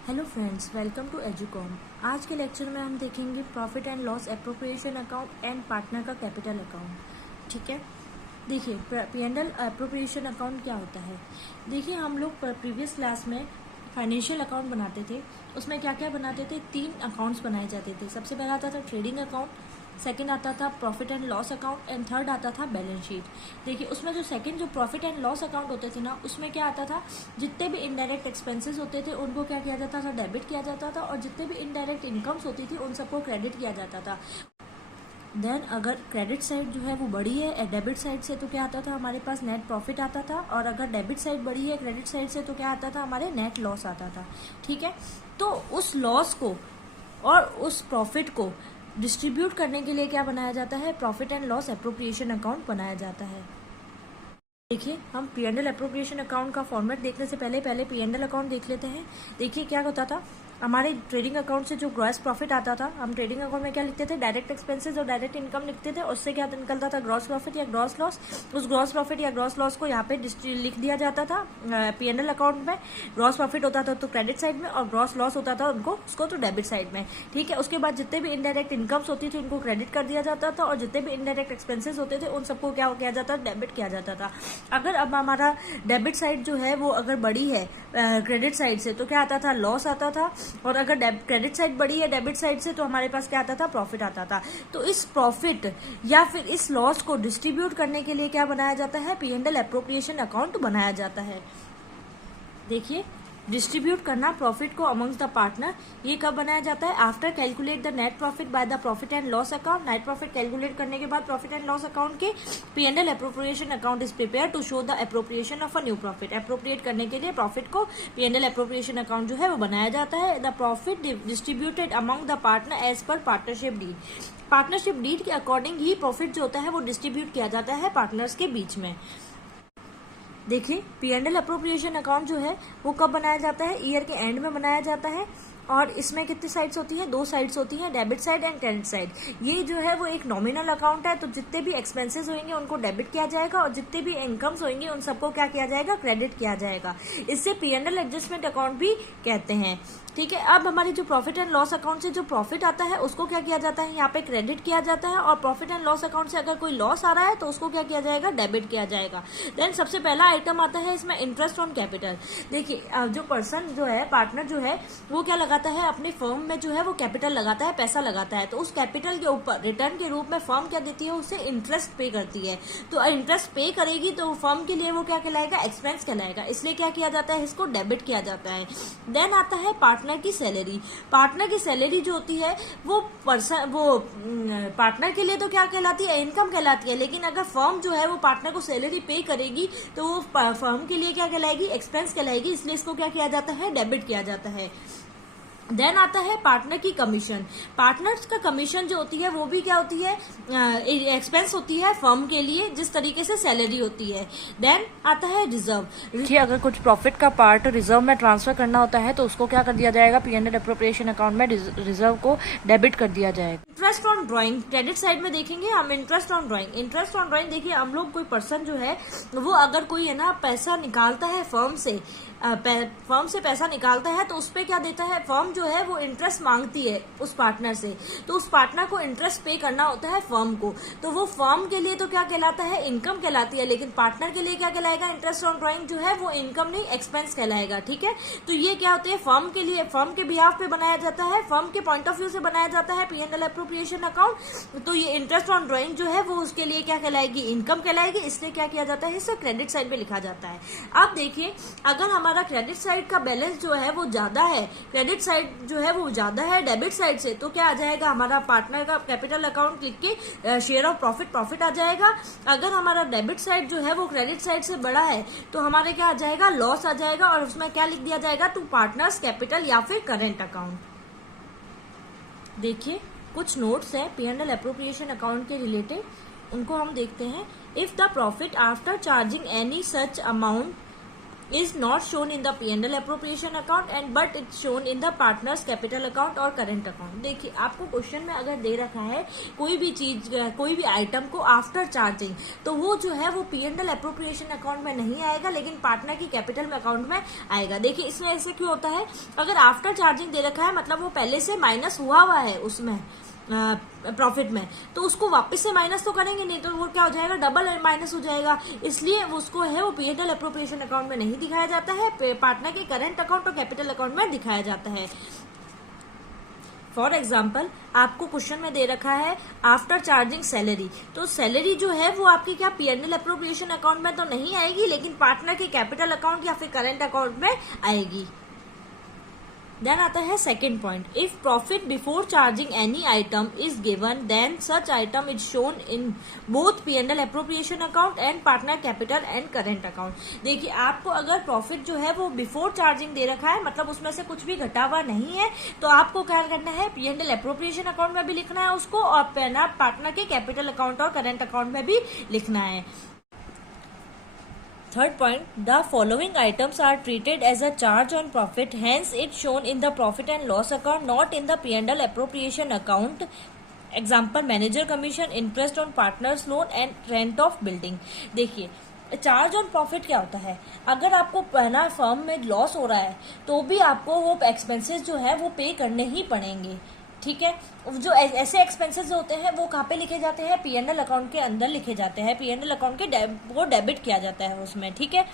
Hello friends, welcome to Educom. आज के lecture में हम देखेंगे profit and loss appropriation account and partner का कैपिटल अकाउंट। ठीक है, देखिए P&L एप्रोप्रिएशन अकाउंट क्या होता है। देखिए हम लोग प्रीवियस क्लास में फाइनेंशियल अकाउंट बनाते थे, उसमें क्या क्या बनाते थे, 3 अकाउंट्स बनाए जाते थे। सबसे पहला आता था ट्रेडिंग अकाउंट, सेकंड आता था profit and loss account and third आता था बैलेंस शीट। देखिए उसमें जो सेकंड जो प्रॉफिट एंड लॉस अकाउंट होते थे ना, उसमें क्या आता था, जितने भी इनडायरेक्ट एक्सपेंसेस होते थे उनको क्या किया जाता था, डेबिट किया जाता था, और जितने भी इनडायरेक्ट इनकम्स होती थी उन सबको क्रेडिट किया जाता था। देन अगर क्रेडिट साइड जो है वो बड़ी है डेबिट साइड से, तो क्या आता था, हमारे पास नेट प्रॉफिट आता था, और अगर डेबिट साइड बड़ी है क्रेडिट साइड से, तो क्या आता था, हमारे नेट लॉस आता था। ठीक है, तो उस लॉस को और उस प्रॉफिट को डिस्ट्रीब्यूट करने के लिए क्या बनाया जाता है, profit and loss appropriation account बनाया जाता है। देखिए हम P&L एप्रोप्रिएशन अकाउंट का फॉर्मेट देखने से पहले P&L अकाउंट देख लेते हैं। देखिए क्या होता था, हमारे ट्रेडिंग अकाउंट से जो ग्रॉस प्रॉफिट आता था, हम ट्रेडिंग अकाउंट में क्या लिखते थे, डायरेक्ट एक्सपेंसेस और डायरेक्ट इनकम लिखते थे, उससे क्या निकलता था, ग्रॉस प्रॉफिट या ग्रॉस लॉस। उस ग्रॉस प्रॉफिट या ग्रॉस लॉस को यहाँ पे लिख दिया जाता था P&L अकाउंट में। ग्रॉस प्रॉफिट होता था तो क्रेडिट साइड में, और ग्रॉस लॉस होता था उसको तो डेबिट साइड में। ठीक है, उसके बाद जितने भी इनडायरेक्ट इनकम्स होती थी उनको क्रेडिट कर दिया जाता था, और जितने भी इनडायरेक्ट एक्सपेंसेस होते थे उन सबको क्या किया जाता था, डेबिट किया जाता था। अगर अब हमारा डेबिट साइड जो है वो अगर बड़ी है क्रेडिट साइड से, तो क्या आता था, लॉस आता था, और अगर क्रेडिट साइड बड़ी है डेबिट साइड से, तो हमारे पास क्या आता था, प्रॉफिट आता था। तो इस प्रॉफिट या फिर इस लॉस को डिस्ट्रीब्यूट करने के लिए क्या बनाया जाता है, P&L एप्रोप्रिएशन अकाउंट बनाया जाता है। देखिए डिस्ट्रीब्यूट करना प्रॉफिट को अमंग्स द पार्टनर, ये कब बनाया जाता है, after calculate the net profit by the profit and loss account. Net profit calculate करने के बाद प्रॉफिट एंड लॉस अकाउंट के P&L appropriation account is prepare to show the appropriation of a new profit. Appropriate करने के लिए profit को P&L appropriation account जो है वो बनाया जाता है। The profit distributed among the partner as per partnership deed. Partnership deed के अकॉर्डिंग ही प्रॉफिट जो होता है वो डिस्ट्रीब्यूट किया जाता है पार्टनर्स के बीच में। देखिए P&L एप्रोप्रिएशन अकाउंट जो है वो कब बनाया जाता है, ईयर के एंड में बनाया जाता है, और इसमें कितनी साइड्स होती हैं, 2 साइड्स होती हैं, debit side and credit side. ये जो है वो एक नॉमिनल अकाउंट है, तो जितने भी एक्सपेंसेस होंगे उनको डेबिट किया जाएगा, और जितने भी इनकम्स होंगे उन सबको क्या किया जाएगा, क्रेडिट किया जाएगा। इससे P&L एडजस्टमेंट अकाउंट भी कहते हैं। ठीक है, अब हमारे जो प्रॉफिट एंड लॉस अकाउंट से जो प्रॉफिट आता है उसको क्या किया जाता है, यहाँ पे क्रेडिट किया जाता है, और प्रॉफिट एंड लॉस अकाउंट से अगर कोई लॉस आ रहा है तो उसको क्या किया जाएगा, डेबिट किया जाएगा। देन सबसे पहला आइटम आता है इसमें इंटरेस्ट ऑन कैपिटल। देखिए जो पर्सन जो है, पार्टनर जो है, वो क्या लगाता है, अपने फर्म में जो है वो कैपिटल लगाता है, पैसा लगाता है, तो उस कैपिटल के ऊपर रिटर्न के रूप में फर्म क्या देती है, उसे इंटरेस्ट पे करती है। तो इंटरेस्ट पे करेगी तो फर्म के लिए वो क्या कहलाएगा, एक्सपेंस कहलाएगा, इसलिए क्या किया जाता है, इसको डेबिट किया जाता है। देन आता है पार्टनर की सैलरी। पार्टनर की सैलरी जो होती है वो पार्टनर के लिए तो क्या कहलाती है, इनकम कहलाती है, लेकिन अगर फर्म जो है वो पार्टनर को सैलरी पे करेगी तो वो फर्म के लिए क्या कहलाएगी, एक्सपेंस कहलाएगी, इसलिए इसको क्या किया जाता है, डेबिट किया जाता है। देन आता है पार्टनर की कमीशन। पार्टनर्स का कमीशन जो होती है वो भी क्या होती है, एक्सपेंस होती है फर्म के लिए, जिस तरीके से सैलरी होती है। देन आता है रिजर्व। कि अगर कुछ प्रॉफिट का पार्ट रिजर्व में ट्रांसफर करना होता है तो उसको क्या कर दिया जाएगा, P&L एप्रोप्रिएशन अकाउंट में रिजर्व को डेबिट कर दिया जाएगा। Interest on drawing, credit side में देखेंगे हम interest on drawing. Interest on drawing देखिए, हम लोग कोई पर्सन जो है वो अगर कोई है ना पैसा निकालता है फर्म से पैसा निकालता है, तो उस पर क्या देता है, फर्म जो है वो इंटरेस्ट मांगती है उस पार्टनर से, तो उस पार्टनर को इंटरेस्ट पे करना होता है फर्म को, तो वो फर्म के लिए तो क्या कहलाता है, इनकम कहलाती है, लेकिन पार्टनर के लिए क्या कहलाएगा, इंटरेस्ट ऑन ड्राइंग जो है वो इनकम नहीं, एक्सपेंस कहलाएगा। ठीक है, तो ये क्या होते हैं, फर्म के लिए, फर्म के बिहाफ पे बनाया जाता है, फर्म के पॉइंट ऑफ व्यू से बनाया जाता है P&L एप्रोप्रिएशन अकाउंट। तो ये इंटरेस्ट ऑन ड्राइंग जो है वो उसके लिए क्या कहलाएगी, इनकम कहलाएगी, इसलिए क्या किया जाता है, इसे क्रेडिट साइड पे लिखा जाता है। अब देखिए अगर हमारा क्रेडिट साइड का बैलेंस जो है वो ज्यादा है, क्रेडिट साइड जो है वो ज्यादा है डेबिट साइड से, तो क्या आ जाएगा, हमारा पार्टनर का कैपिटल अकाउंट लिख के शेयर ऑफ प्रॉफिट आ जाएगा। अगर हमारा डेबिट साइड जो है वो क्रेडिट साइड से बड़ा है तो हमारे क्या आ जाएगा, लॉस आ जाएगा, और उसमें क्या लिख दिया जाएगा, टू पार्टनर्स कैपिटल या फिर करेंट अकाउंट। देखिए कुछ नोट्स है P&L एप्रोप्रिएशन अकाउंट के रिलेटेड, उनको हम देखते हैं। If the profit after charging any such amount is not shown in the P&L appropriation account and but it's shown in the partners capital account और current account। देखिए आपको question में अगर दे रखा है कोई भी चीज, कोई भी आइटम को आफ्टर चार्जिंग, तो वो जो है वो P&L appropriation अकाउंट में नहीं आएगा लेकिन पार्टनर की कैपिटल में अकाउंट में आएगा। देखिए इसमें ऐसे क्यों होता है, अगर आफ्टर चार्जिंग दे रखा है मतलब वो पहले से माइनस हुआ है उसमें प्रॉफिट में, तो उसको वापस से माइनस तो करेंगे नहीं, तो वो क्या हो जाएगा, डबल माइनस हो जाएगा। इसलिए उसको है वो P&L एप्रोप्रिएशन अकाउंट में नहीं दिखाया जाता है, पार्टनर के करंट अकाउंट और कैपिटल अकाउंट में दिखाया जाता है। फॉर एग्जाम्पल आपको क्वेश्चन में दे रखा है आफ्टर चार्जिंग सैलरी, तो सैलरी जो है वो आपकी क्या P&L एप्रोप्रिएशन अकाउंट में तो नहीं आएगी लेकिन पार्टनर के कैपिटल अकाउंट या फिर करंट अकाउंट में आएगी। देन आता है second point, if profit before charging any item is given then such item is shown in both P&L appropriation account and partner capital and current account. देखिए आपको अगर profit जो है वो बिफोर चार्जिंग दे रखा है मतलब उसमें से कुछ भी घटा हुआ नहीं है, तो आपको क्या करना है, P&L एप्रोप्रिएशन अकाउंट में भी लिखना है उसको और पार्टनर के कैपिटल अकाउंट और करंट अकाउंट में भी लिखना है। Third point, the following items are treated as a charge on profit, hence it's shown in the profit and loss account, not in the P&L appropriation account. Example, manager commission, interest on partners loan and rent of building। देखिए charge on profit क्या होता है, अगर आपको पहला firm में loss हो रहा है तो भी आपको वो एक्सपेंसेस जो है वो पे करने ही पड़ेंगे, ठीक है। जो ऐसे एक्सपेंसेस होते हैं वो कहाँ पे लिखे जाते हैं, P&L अकाउंट के अंदर लिखे जाते हैं, P&L अकाउंट के वो डेबिट किया जाता है उसमें, ठीक है।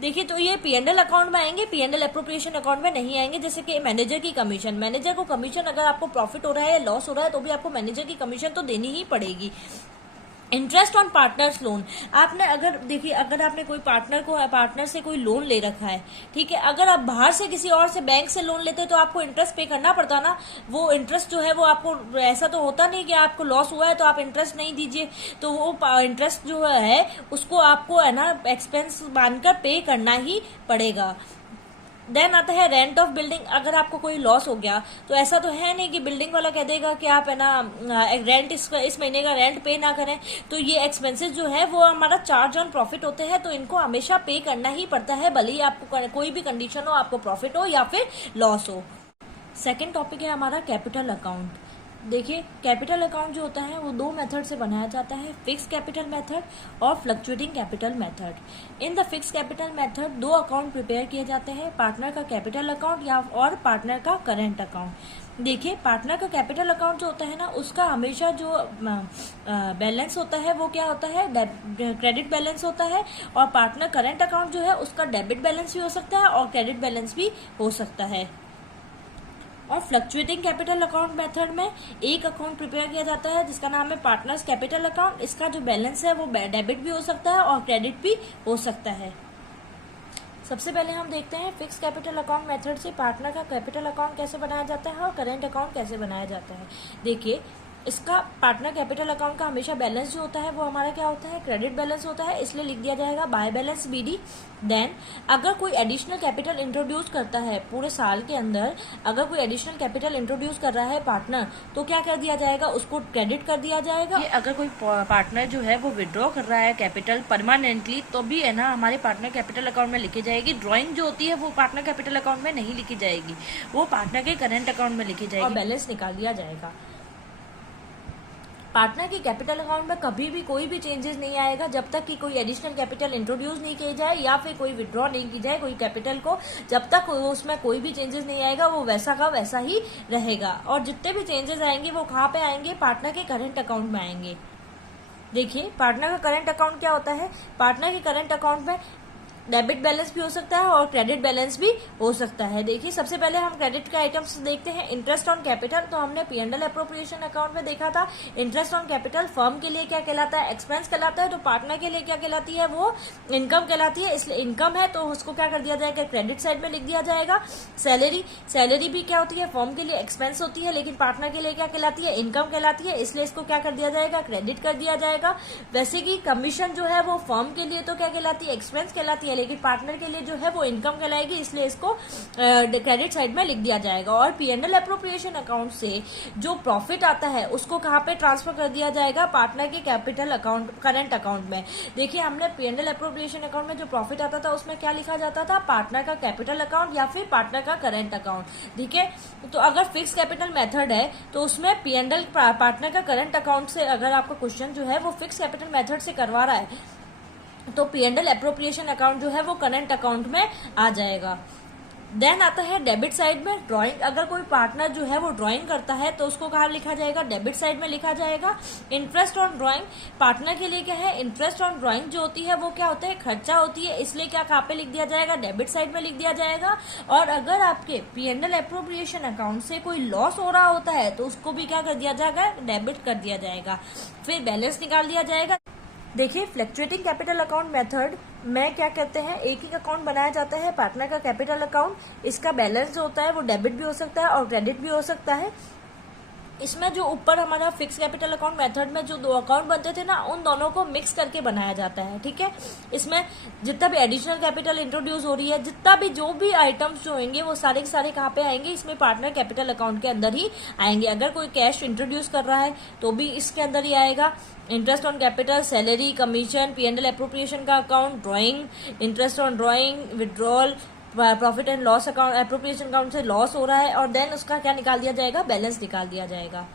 देखिए तो ये P&L अकाउंट में आएंगे, P&L एप्रोप्रिएशन अकाउंट में नहीं आएंगे। जैसे कि मैनेजर की कमीशन, मैनेजर को कमीशन अगर आपको प्रॉफिट हो रहा है या लॉस हो रहा है तो भी आपको मैनेजर की कमीशन तो देनी ही पड़ेगी। इंटरेस्ट ऑन पार्टनर्स लोन, आपने अगर देखिए अगर आपने कोई पार्टनर से कोई लोन ले रखा है, ठीक है, अगर आप बाहर से किसी और से बैंक से लोन लेते हैं तो आपको इंटरेस्ट पे करना पड़ता ना, वो इंटरेस्ट जो है वो आपको, ऐसा तो होता नहीं कि आपको लॉस हुआ है तो आप इंटरेस्ट नहीं दीजिए, तो वो इंटरेस्ट जो है उसको आपको है ना एक्सपेंस मानकर पे करना ही पड़ेगा। देन आता है रेंट ऑफ बिल्डिंग, अगर आपको कोई लॉस हो गया तो ऐसा तो है नहीं कि बिल्डिंग वाला कह देगा कि आप है ना रेंट इस महीने का रेंट पे ना करें, तो ये एक्सपेंसेस जो है वो हमारा चार्ज ऑन प्रॉफिट होते हैं, तो इनको हमेशा पे करना ही पड़ता है, भले ही आपको कोई भी कंडीशन हो, आपको प्रॉफिट हो या फिर लॉस हो। सेकेंड टॉपिक है हमारा कैपिटल अकाउंट। देखिए कैपिटल अकाउंट जो होता है वो दो मेथड से बनाया जाता है, फिक्स कैपिटल मेथड और fluctuating capital method. In the fix capital method दो अकाउंट प्रिपेयर किए जाते हैं, पार्टनर का कैपिटल अकाउंट या और पार्टनर का करंट अकाउंट। देखिए पार्टनर का कैपिटल अकाउंट जो होता है ना उसका हमेशा जो बैलेंस होता है वो क्या होता है, क्रेडिट बैलेंस होता है, और पार्टनर करंट अकाउंट जो है उसका डेबिट बैलेंस भी हो सकता है और क्रेडिट बैलेंस भी हो सकता है। और फ्लक्चुएटिंग कैपिटल अकाउंट मेथड में एक अकाउंट प्रिपेयर किया जाता है जिसका नाम है पार्टनर्स कैपिटल अकाउंट। इसका जो बैलेंस है वो डेबिट भी हो सकता है और क्रेडिट भी हो सकता है। सबसे पहले हम देखते हैं फिक्स कैपिटल अकाउंट मेथड से पार्टनर का कैपिटल अकाउंट कैसे बनाया जाता है और करेंट अकाउंट कैसे बनाया जाता है। देखिए इसका पार्टनर कैपिटल अकाउंट का हमेशा बैलेंस जो होता है वो हमारा क्या होता है, क्रेडिट बैलेंस होता है, इसलिए लिख दिया जाएगा बाय बैलेंस BD। देन अगर कोई एडिशनल कैपिटल इंट्रोड्यूस करता है पूरे साल के अंदर, अगर कोई एडिशनल कैपिटल इंट्रोड्यूस कर रहा है पार्टनर, तो क्या कर दिया जाएगा, उसको क्रेडिट कर दिया जाएगा। अगर कोई पार्टनर जो है वो विड्रॉ कर रहा है कैपिटल परमानेंटली तो भी है ना हमारे पार्टनर कैपिटल अकाउंट में लिखी जाएगी। ड्रॉइंग जो होती है वो पार्टनर कैपिटल अकाउंट में नहीं लिखी जाएगी, वो पार्टनर के करेंट अकाउंट में लिखी जाएगी और बैलेंस निकाल दिया जाएगा। पार्टनर की कैपिटल अकाउंट में कभी भी कोई भी चेंजेस नहीं आएगा जब तक कि कोई एडिशनल कैपिटल इंट्रोड्यूस नहीं किया जाए या फिर कोई विड्रॉ नहीं की जाए कोई कैपिटल को, जब तक उसमें कोई भी चेंजेस नहीं आएगा वो वैसा का वैसा ही रहेगा। और जितने भी चेंजेस आएंगे वो कहाँ पे आएंगे, पार्टनर के करंट अकाउंट में आएंगे। देखिए पार्टनर का करंट अकाउंट क्या होता है, पार्टनर के करंट अकाउंट में डेबिट बैलेंस भी हो सकता है और क्रेडिट बैलेंस भी हो सकता है। देखिए सबसे पहले हम क्रेडिट के आइटम्स देखते हैं। इंटरेस्ट ऑन कैपिटल, तो हमने P&L एप्रोप्रिएशन अकाउंट में देखा था। इंटरेस्ट ऑन कैपिटल फर्म के लिए क्या कहलाता है, एक्सपेंस कहलाता है, तो पार्टनर के लिए क्या कहलाती है, वो इनकम कहलाती है। इसलिए इनकम है तो उसको क्या कर दिया जाएगा, क्रेडिट साइड में लिख दिया जाएगा। सैलरी भी क्या होती है, फर्म के लिए एक्सपेंस होती है लेकिन पार्टनर के लिए क्या कहलाती है, इनकम कहलाती है, इसलिए इसको क्या कर दिया जाएगा, क्रेडिट कर दिया जाएगा। वैसे कि कमीशन जो है वो फर्म के लिए तो क्या कहलाती है, एक्सपेंस कहलाती है, है, लेकिन पार्टनर के लिए जो है वो इनकम कहलाएगी, इसलिए इसको क्रेडिट साइड में लिख दिया जाएगा। और P&L एप्रोप्रिएशन अकाउंट से जो प्रॉफिट आता है उसको कहाँ पे ट्रांसफर कर दिया जाएगा, पार्टनर के कैपिटल अकाउंट, करंट अकाउंट में। देखिए हमने P&L एप्रोप्रिएशन अकाउंट में जो प्रॉफिट आता था उसमें क्या लिखा जाता था, पार्टनर का कैपिटल अकाउंट या फिर पार्टनर का करंट अकाउंट, ठीक है। तो अगर फिक्स कैपिटल मेथड है तो उसमें P&L पार्टनर का करंट अकाउंट से, अगर आपका क्वेश्चन जो है वो फिक्स कैपिटल मेथड से करवा रहा है तो P&L एप्रोप्रिएशन अकाउंट जो है वो करंट अकाउंट में आ जाएगा। देन आता है डेबिट साइड में ड्राइंग। अगर कोई पार्टनर जो है वो ड्राइंग करता है तो उसको कहाँ लिखा जाएगा, डेबिट साइड में लिखा जाएगा। इंटरेस्ट ऑन ड्राइंग, पार्टनर के लिए क्या है, इंटरेस्ट ऑन ड्राइंग जो होती है वो क्या होता है, खर्चा होती है, इसलिए क्या कहाँ पे लिख दिया जाएगा, डेबिट साइड में लिख दिया जाएगा। और अगर आपके P&L एप्रोप्रिएशन अकाउंट से कोई लॉस हो रहा होता है तो उसको भी क्या कर दिया जाएगा, डेबिट कर दिया जाएगा। फिर बैलेंस निकाल दिया जाएगा। देखिए फ्लक्चुएटिंग कैपिटल अकाउंट मेथड में क्या कहते हैं, एक ही अकाउंट बनाया जाता है, पार्टनर का कैपिटल अकाउंट। इसका बैलेंस जो होता है वो डेबिट भी हो सकता है और क्रेडिट भी हो सकता है। इसमें जो ऊपर हमारा फिक्स कैपिटल अकाउंट मेथड में जो दो अकाउंट बनते थे ना, उन दोनों को मिक्स करके बनाया जाता है, ठीक है। इसमें जितना भी एडिशनल कैपिटल इंट्रोड्यूस हो रही है, जितना भी जो भी आइटम्स जो होंगे वो सारे के सारे कहाँ पे आएंगे, इसमें पार्टनर कैपिटल अकाउंट के अंदर ही आएंगे। अगर कोई कैश इंट्रोड्यूस कर रहा है तो भी इसके अंदर ही आएगा। Interest on capital, salary, commission, P&L appropriation का account, drawing, interest on drawing, withdrawal, profit and loss account, appropriation account से लॉस हो रहा है और देन उसका क्या निकाल दिया जाएगा, बैलेंस निकाल दिया जाएगा।